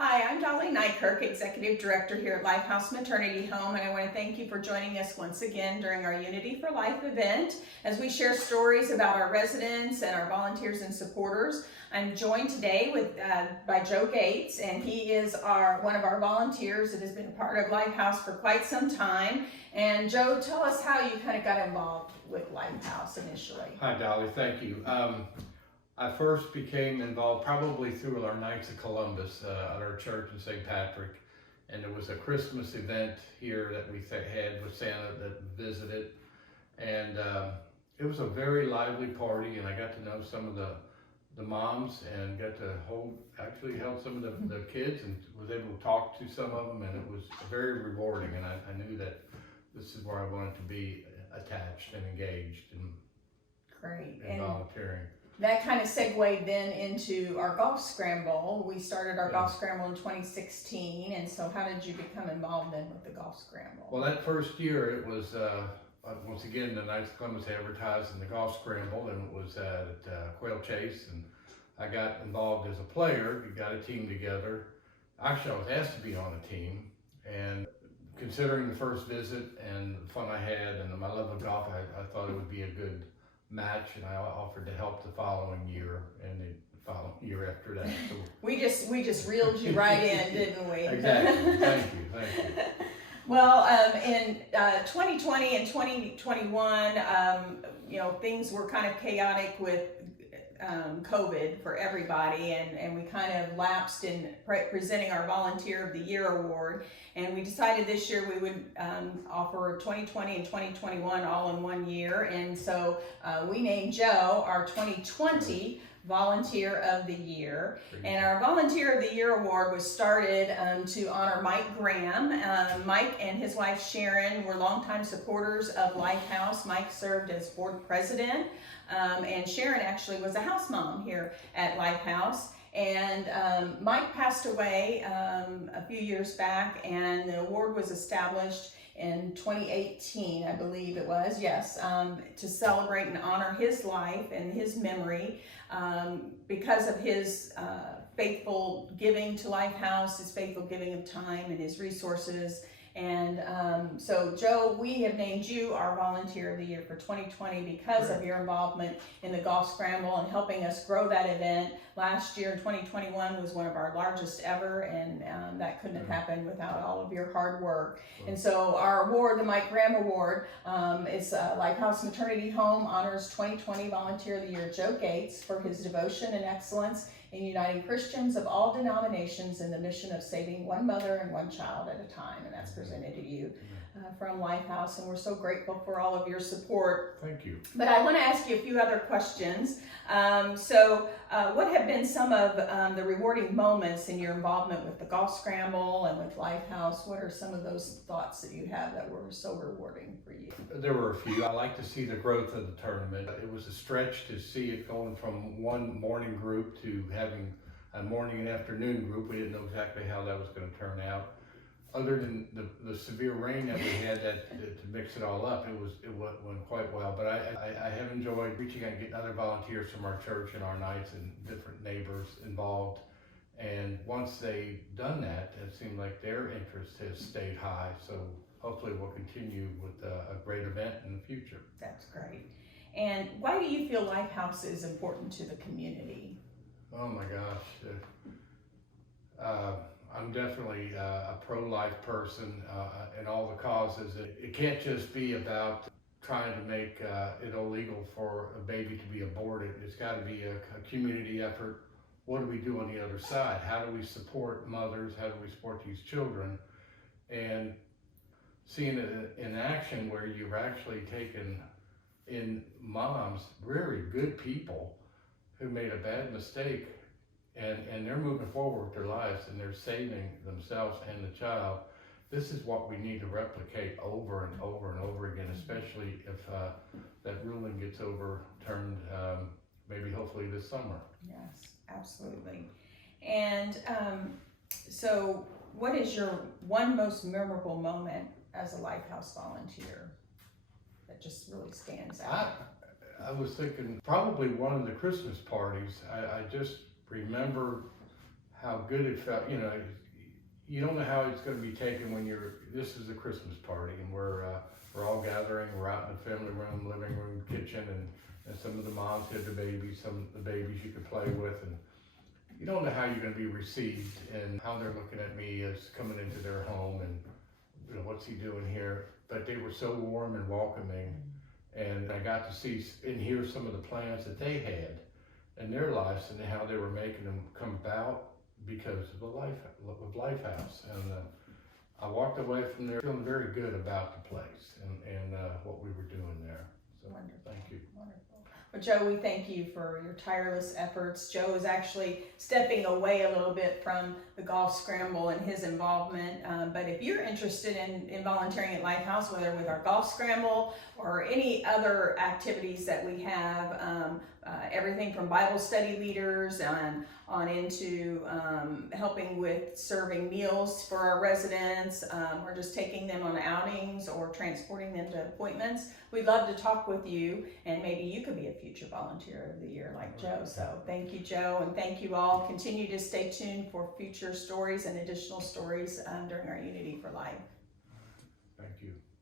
Hi, I'm Dolly Nykirk, Executive Director here at Lifehouse Maternity Home, and I want to thank you for joining us once again during our Unity for Life event as we share stories about our residents and our volunteers and supporters. I'm joined today by Joe Gates, and he is one of our volunteers that has been a part of Lifehouse for quite some time. And Joe, tell us how you kind of got involved with Lifehouse initially. Hi Dolly, thank you. I first became involved probably through our Knights of Columbus at our church in St. Patrick, and there was a Christmas event here that we had with Santa that visited, and it was a very lively party, and I got to know some of the moms and got to actually held some of the kids and was able to talk to some of them, and it was very rewarding, and I knew that this is where I wanted to be attached and engaged and volunteering. That kind of segued then into our Golf Scramble. We started our Golf Scramble in 2016, and so how did you become involved then with the Golf Scramble? Well, that first year it was, once again, the Knights of Columbus advertising the Golf Scramble, and it was at Quail Chase, and I got involved as a player. We got a team together. Actually, I was asked to be on a team, and considering the first visit and the fun I had and my love of golf, I thought it would be a good match, and I offered to help the following year and the following year after that. So we just reeled you right in, didn't we? Exactly. Thank you. Well, in 2020 and 2021, things were kind of chaotic with COVID for everybody, and we kind of lapsed in presenting our Volunteer of the Year award, and we decided this year we would offer 2020 and 2021 all in one year, and so we named Joe our 2020 Volunteer of the Year. And our Volunteer of the Year award was started to honor Mike Graham. Mike and his wife Sharon were longtime supporters of Lifehouse. Mike served as board president, and Sharon actually was a house mom here at Lifehouse. And Mike passed away a few years back, and the award was established in 2018, I believe it was, yes, to celebrate and honor his life and his memory because of his faithful giving to Lifehouse, his faithful giving of time and his resources. And so, Joe, we have named you our Volunteer of the Year for 2020 because of your involvement in the Golf Scramble and helping us grow that event. Last year, 2021, was one of our largest ever, and that couldn't have happened without all of your hard work. And so our award, the Mike Graham Award, is Lifehouse Maternity Home honors 2020 Volunteer of the Year Joe Gates for his devotion and excellence in uniting Christians of all denominations in the mission of saving one mother and one child at a time, and that's presented to you from Lifehouse, and we're so grateful for all of your support. Thank you. But I want to ask you a few other questions. What have been some of the rewarding moments in your involvement with the Golf Scramble and with Lifehouse? What are some of those thoughts that you have that were so rewarding for you? There were a few. I like to see the growth of the tournament. It was a stretch to see it going from one morning group to having a morning and afternoon group. We didn't know exactly how that was going to turn out. Other than the severe rain that we had to mix it all up, it went quite well. But I have enjoyed reaching out and getting other volunteers from our church and our Knights and different neighbors involved. And once they've done that, it seemed like their interest has stayed high. So hopefully we'll continue with a great event in the future. That's great. And why do you feel Lifehouse is important to the community? Oh my gosh. I'm definitely a pro-life person in all the causes. It can't just be about trying to make it illegal for a baby to be aborted. It's got to be a community effort. What do we do on the other side? How do we support mothers? How do we support these children? And seeing it in action where you've actually taken in moms, very good people who made a bad mistake, and they're moving forward with their lives and they're saving themselves and the child. This is what we need to replicate over and over and over again, especially if that ruling gets overturned, maybe hopefully this summer. Yes, absolutely. And so what is your one most memorable moment as a Lifehouse volunteer that just really stands out? I was thinking probably one of the Christmas parties. I just remember how good it felt. You know, you don't know how it's going to be taken when this is a Christmas party and we're all gathering. We're out in the family room, living room, kitchen, and some of the moms had the babies, some of the babies you could play with, and you don't know how you're going to be received and how they're looking at me as coming into their home and, you know, what's he doing here? But they were so warm and welcoming, and I got to see and hear some of the plans that they had in their lives and how they were making them come about because of Lifehouse. And I walked away from there feeling very good about the place and what we were doing there. So Wonderful. Thank you. Wonderful. Well, Joe, we thank you for your tireless efforts. Joe is actually stepping away a little bit from the Golf Scramble and his involvement. But if you're interested in volunteering at Lifehouse, whether with our Golf Scramble or any other activities that we have, everything from Bible study leaders on into helping with serving meals for our residents, or just taking them on outings or transporting them to appointments. We'd love to talk with you, and maybe you could be a future volunteer of the year like Joe. So thank you, Joe, and thank you all. Continue to stay tuned for future stories and additional stories during our Unity for Life. Thank you.